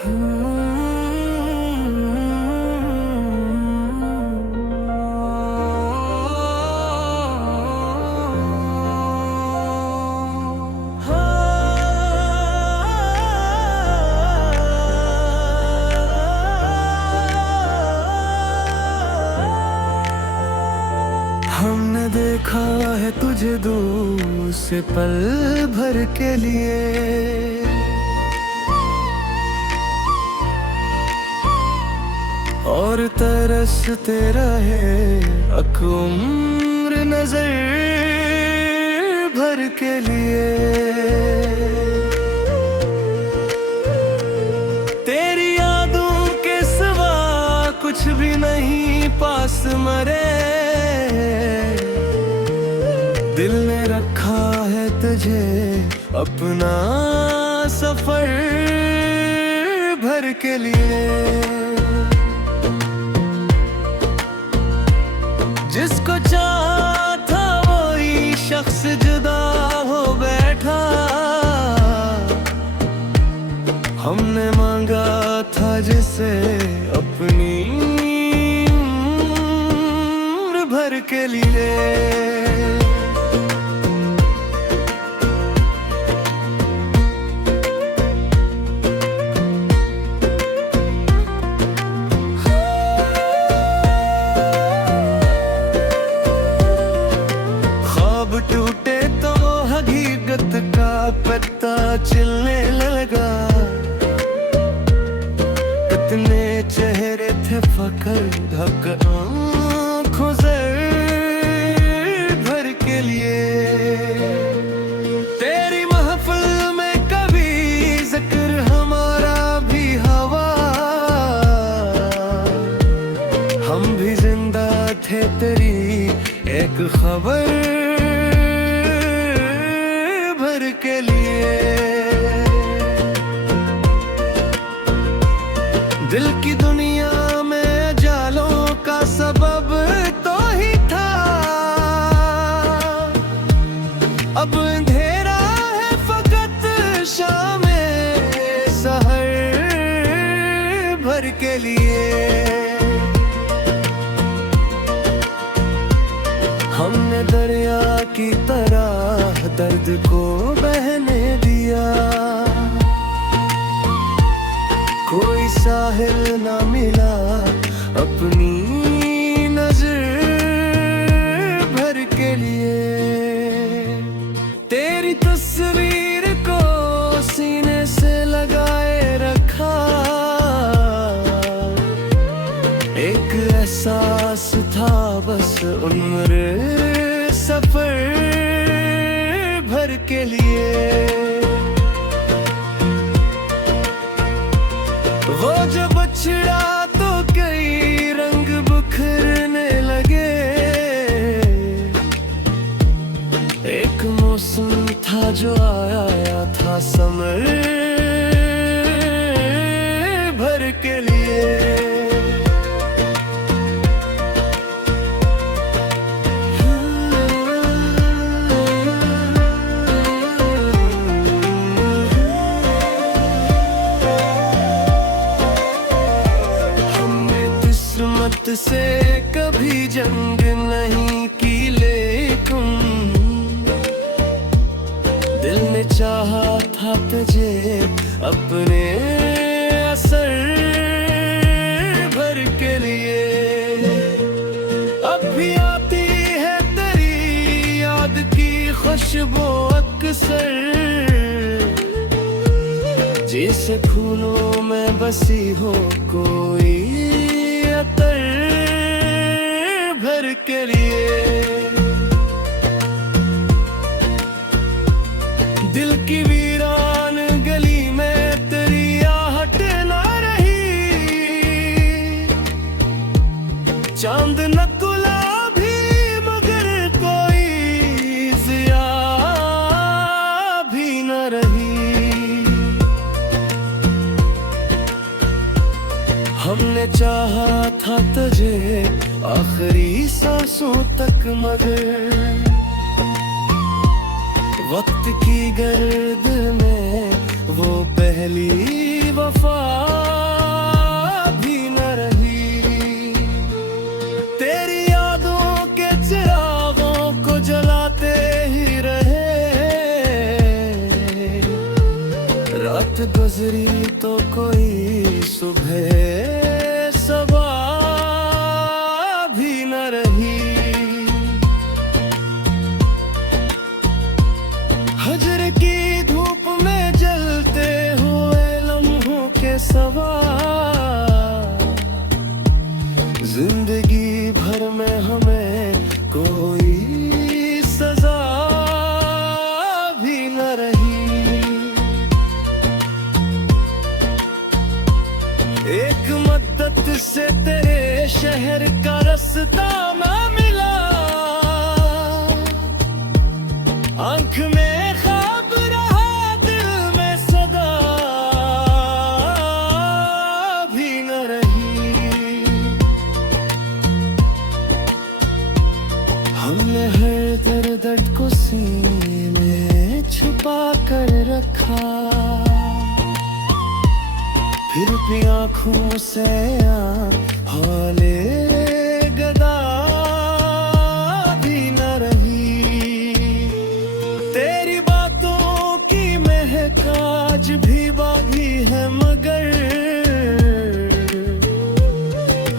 हमने देखा है तुझे दूर से पल भर के लिए, और तरसते रहे अक उम्र नजर भर के लिए। तेरी यादों के सिवा कुछ भी नहीं पास मरे, दिल ने रखा है तुझे अपना सफर भर के लिए। जिसको चाहा था वही शख्स जुदा हो बैठा, हमने मांगा था जिसे अपनी उम्र भर के लिए। टूटे तो हकीकत का पत्ता चलने लगा, कितने चेहरे थे फकर ढक आँखों से भर के लिए। तेरी महफिल में कभी जिक्र हमारा भी हवा, हम भी जिंदा थे तेरी एक खबर के लिए। दिल की दुनिया में जालों का सबब तो ही था, अब अंधेरा है फकत शाम सहर भर के लिए। हमने दरिया की तरह दर्द को बहने दिया, कोई साहिल ना मिला अपनी नजर भर के लिए। तेरी तस्वीर को सीने से लगाए रखा, एक एहसास था बस उम्र सफर भर के लिए। वो जो बछड़ा तो कई रंग बिखरने लगे, एक मौसम था जो आया था समर भर के लिए। से कभी जंग नहीं की, लेकिन दिल ने चाहा था तुझे अपने असर भर के लिए। अब भी आती है तेरी याद की खुशबू अक्सर, जैसे फूलों में बसी हो कोई अतर भर के लिए। दिल की वीरान गली में तेरी आहट ना रही, चांद नकुला भी मगर कोई जिया भी न रही। हमने चाहा था तुझे आखिरी सांसों तक, मगर वक्त की गर्द में वो पहली वफा भी न रही। तेरी यादों के चिरागों को जलाते ही रहे। रात गुजरी तो कोई सुबह सबा भी न रही। हजर की धूप में जलते हुए लम्हों के सवा जिंदगी भर में हमें कोई सजा भी न रही। एक मद्दत से तेरे शहर का रास्ता ना मिला। आंख में ख्वाब रहा, दिल में सदा भी न रही। हमने हर दर्द को सीने में छुपा कर रखा। फिर भी आँखों से हौले गदा भी न रही। तेरी बातों की महक आज भी बाकी है, मगर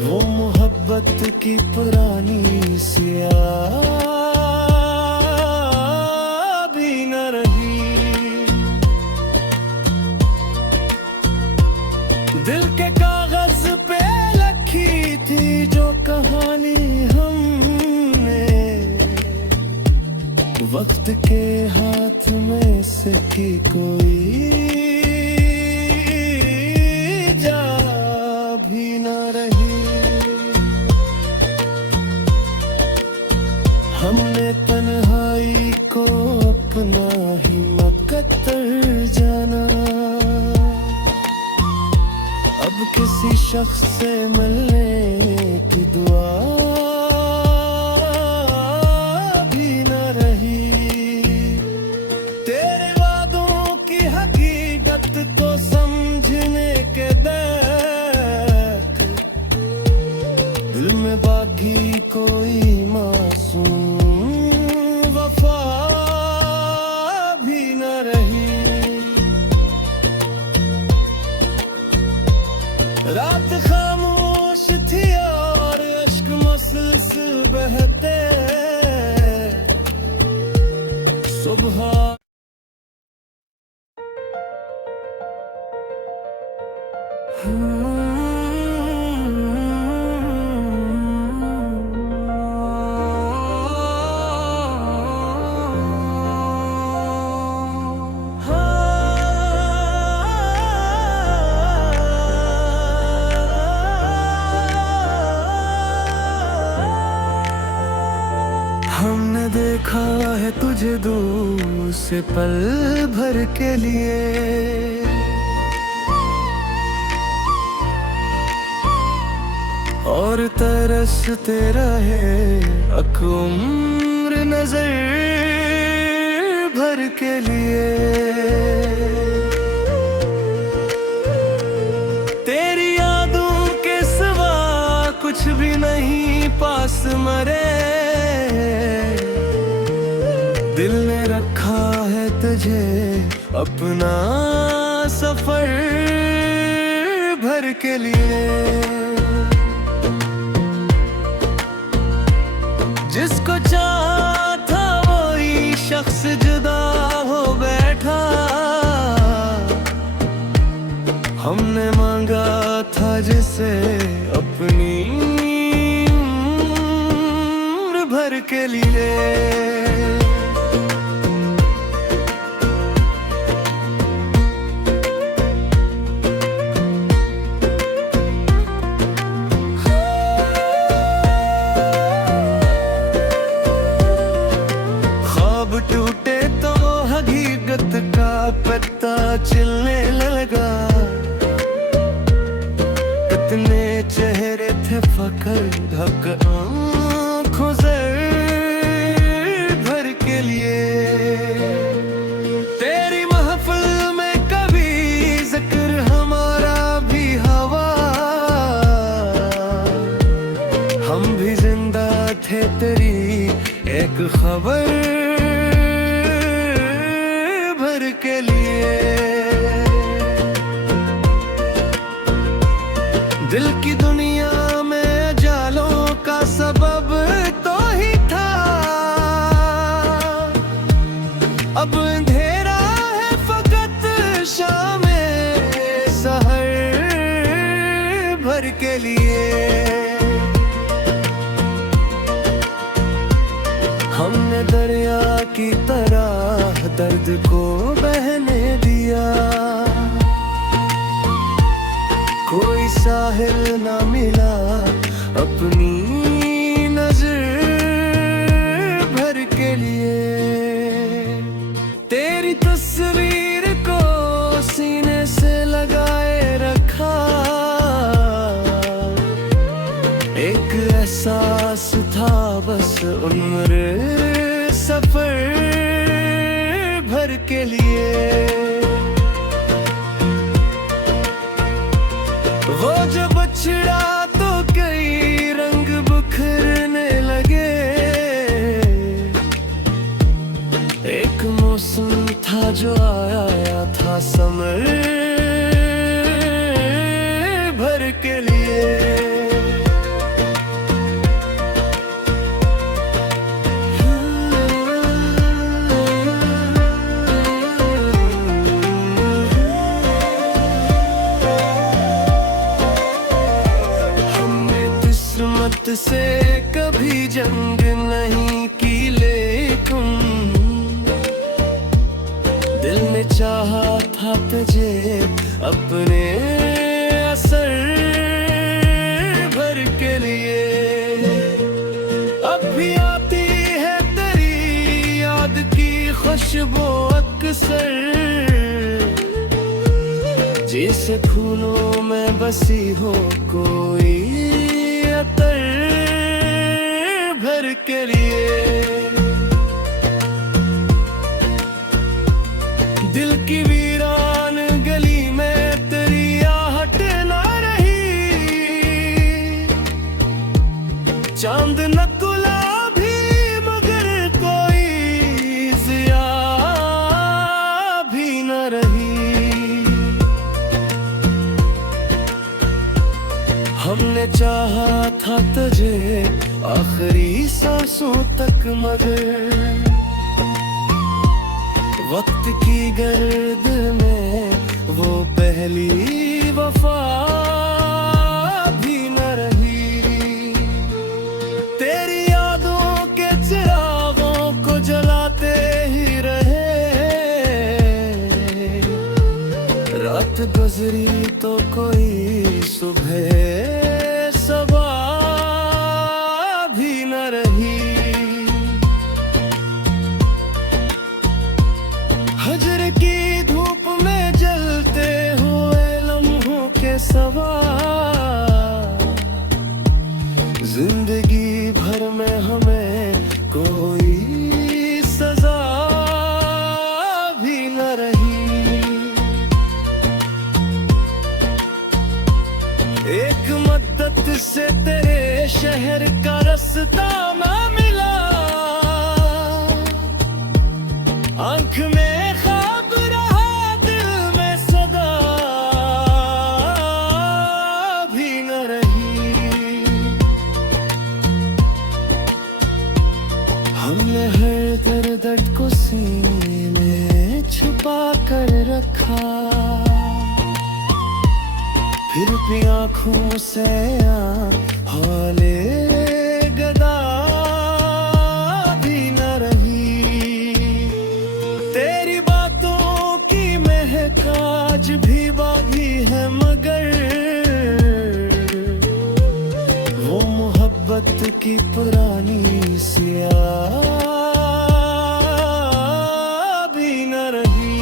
वो मोहब्बत की पुरानी सियाह भी न रही। दिल के कागज पे लिखी थी जो कहानी हमने, वक्त के हाथ में से की कोई जा भी न रही। हमने तन्हाई को अपना ही मुकद्दर जाना। अब किसी शख्स से मिलने की दुआ भी न रही। तेरे वादों की हकीकत को समझने के देख, दिल में बाकी कोई मासूम वफा भी न रही। रात खामोश थी और अश्क मुसलसल बहते। सुबह हमने देखा है तुझे दूर से पल भर के लिए। और तरसते रहे अक उम्र नजर भर के लिए। तेरी यादों के सिवा कुछ भी नहीं पास मरे। दिल ने रखा है तुझे अपना सफर भर के लिए। जिसको चाहा था वही शख्स जुदा हो बैठा। हमने मांगा था जिसे अपनी उम्र भर के लिए। टूटे तो हकीकत का पत्ता चलने लगा। कितने चेहरे थे फकर ढक आँखों से भर के लिए। तेरी महफिल में कभी खबर भर के लिए। दिल की दुनिया में जालों का सबब तो ही था, अब अंधेरा है फकत शाम सहर भर के लिए। हमने दरिया की तरह दर्द को बहने दिया, कोई साहिल ना मिला अपनी नजर भर के लिए। तेरी तस्वीर को सीने से लगाए रखा, एक एहसास था बस उम्र सफर भर के लिए। वो जब बछड़ा तो कई रंग बिखरने लगे, एक मौसम था जो आया था समर भर के लिए। से कभी जंग नहीं की, लेकिन दिल ने चाहा था तुझे अपने असर भर के लिए। अब भी आती है तेरी याद की खुशबू अक्सर, जैसे फूलों में बसी हो कोई अतर भर के लिए। दिल की वीरान गली में तेरी आहट ना रही, चांद नकुला भी मगर कोई जिया भी न रही। हमने चाहा था तुझे आखिरी सांसों तक, मगर वक्त की गर्द में वो पहली वफा भी न रही। तेरी यादों के चिरागों को जलाते ही रहे, रात गुजरी तो कोई सुबह सबा भी न रही। हजर की धूप में जलते हुए लम्हों के सवा, जिंदगी भर में हमें कोई सजा भी न रही। एक मद्दत से तेरे शहर का रास्ता ना मिला, आंख में ख्वाब रहा दिल में सदा भी न रही। हमने हर दर्द को सीने में छुपा कर रखा, फिर भी आँखों से हौले गदा भी न रही। तेरी बातों की महक आज भी बाकी है, मगर वो मोहब्बत की पुरानी सियाह भी न रही।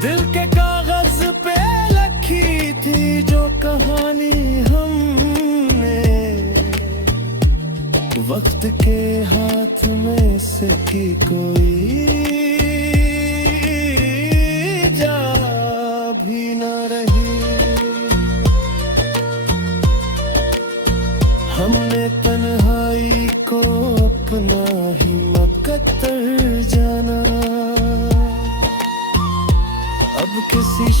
दिल के कागज पे लिखी थी जो कहानी हमने, वक्त के हाथ में से की कोई जा भी न रही। हमने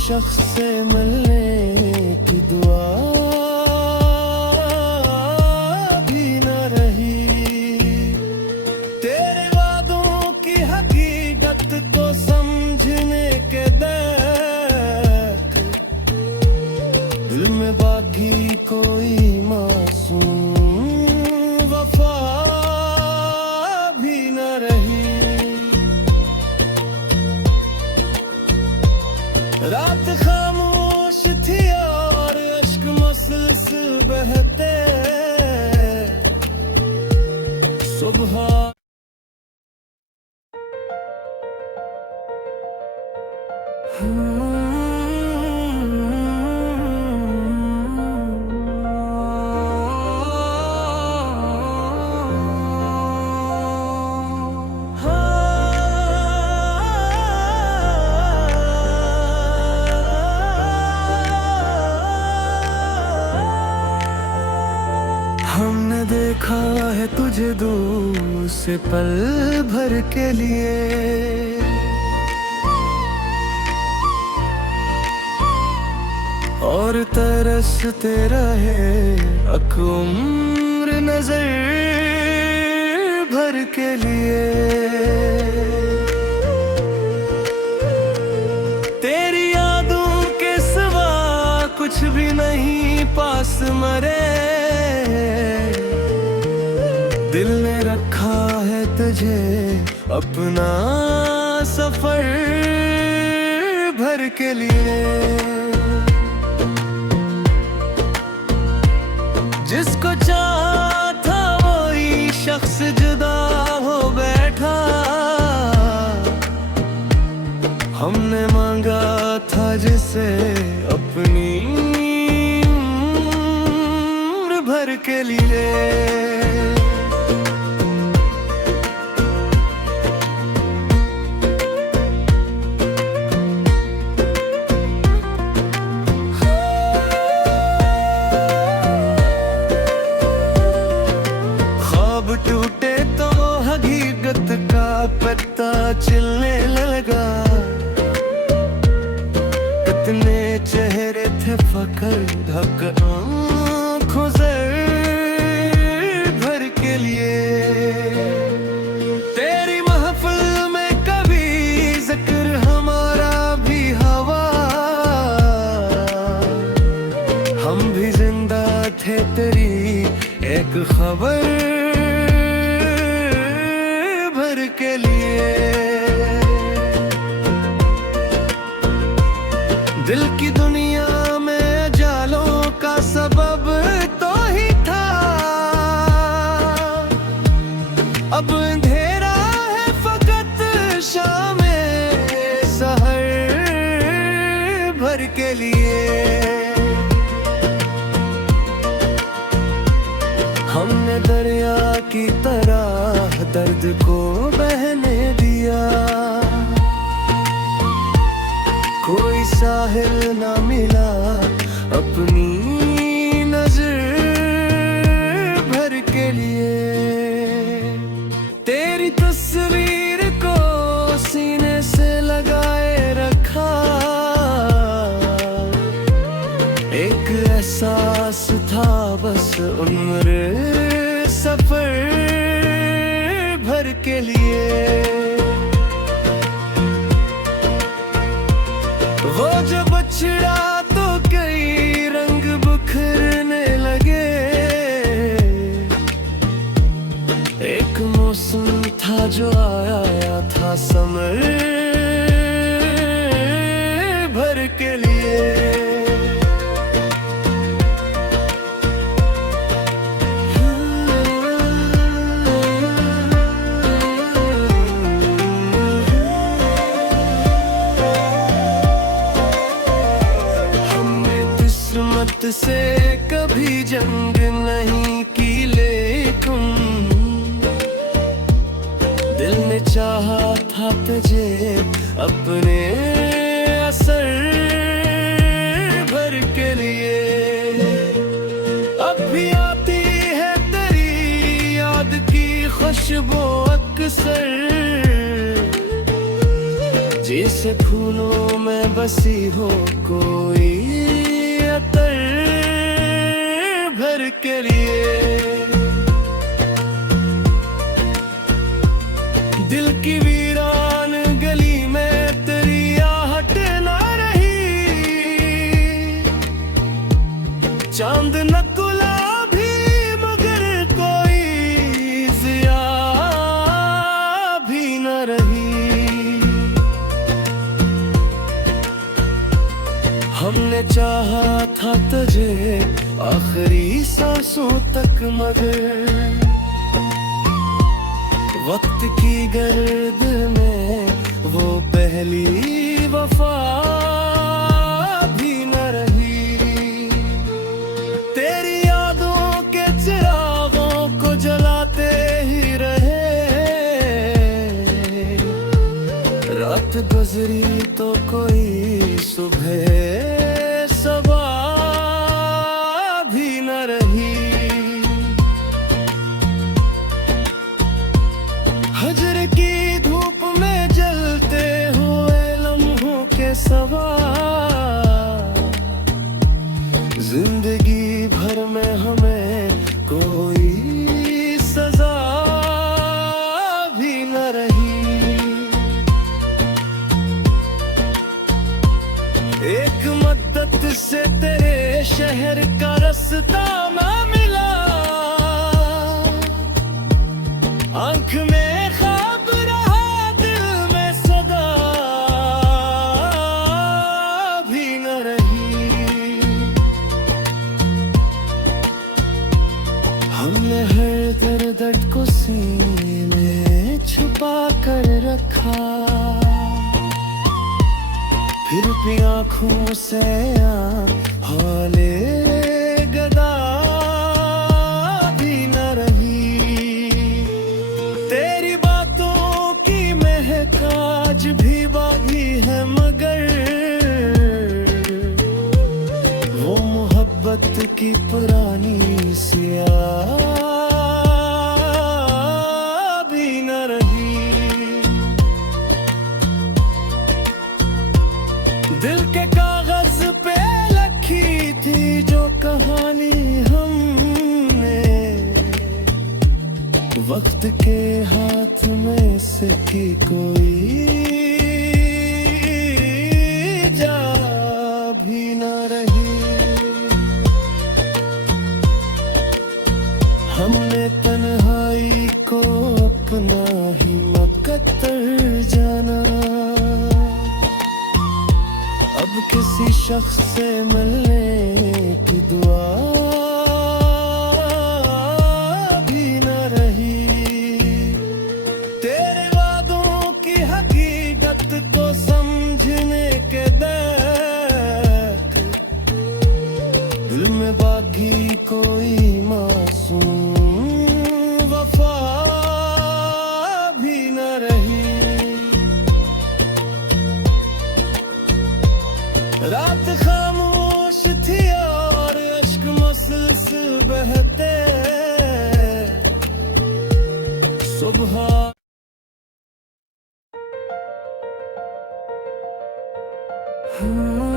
शख्स से मिलने की दुआ भी न रही। तेरे वादों की हकीकत को समझने के देख दिल में बाकी कोई मासूम वफा भी न रही। रात खामोश थी और अश्क मुसलसल बहते। सुबह हमने देखा है तुझे दूर से पल भर के लिए, और तरसते रहे अक उम्र नजर भर के लिए। तेरी यादों के सिवा कुछ भी नहीं पास मरे। दिल ने रखा है तुझे अपना सफर भर के लिए। जिसको चाहा था वही शख्स जुदा हो बैठा। हमने मांगा था जिसे अपनी उम्र भर के लिए। टूटे तो हकीकत का पत्ता चलने लगा। कितने चेहरे थे फकर ढक आँखों से भर के लिए। तेरी महफिल में कभी जिक्र हमारा भी हवा। हम भी जिंदा थे तेरी एक खबर के लिए। दिल की दुनिया में जालों का सबब तो ही था। अब अंधेरा है फकत शाम सहर भर के लिए। हमने दरिया की तरह दर्द को बहने दिया। कोई साहिल ना मिला अपनी नजर भर के लिए। तेरी तस्वीर को सीने से लगाए रखा। एक एहसास था बस उम्र सफर भर के लिए। वो जो बछड़ा तो कई रंग बिखरने लगे। एक मौसम था जो आया था समर भर के लिए। से कभी जंग नहीं की लेकिन दिल ने चाहा था तुझे अपने असर भर के लिए। अब भी आती है तेरी याद की खुशबू अक्सर। जैसे फूलों में बसी हो कोई अतर भर के लिए। दिल की वीरान गली में तेरी आहट ना रही, चांद नकुला भी मगर कोई जिया भी न रही। हमने चाहा था तुझे आखिरी सांसों तक, मगर वक्त की गर्द में वो पहली वफा भी न रही। तेरी यादों के चिरागों को जलाते ही रहे, रात गुजरी तो कोई सुबह सबा भी न रही। हजर की धूप में जलते हुए लम्हों के सवा, जिंदगी भर में हमें कोई सजा भी न रही। एक मद्दत से तेरे शहर का रास्ता ना मिला, आंख में ख्वाब रहा दिल में सदा भी न रही। हमने हर दर्द को सीने में छुपा कर रखा, फिर भी आँखों से हौले गदा भी न रही। तेरी बातों की महक आज भी बाकी है, मगर वो मोहब्बत की पुरानी सिया भी न रही। दिल के कागज पे लिखी थी जो कहानी हमने, वक्त के हाथ में सिक्की कोई जा भी न रही। हमने तन्हाई को अपना ही मुकद्दर जाना, अब किसी शख्स से मिलने की दुआ भी न रही। तेरे वादों की हकीकत को समझने के देख, दिल में बाकी कोई मासूम वफा भी न रही। रात खामोश थी और अश्क मुसलसल बहते, सुबह Hmm.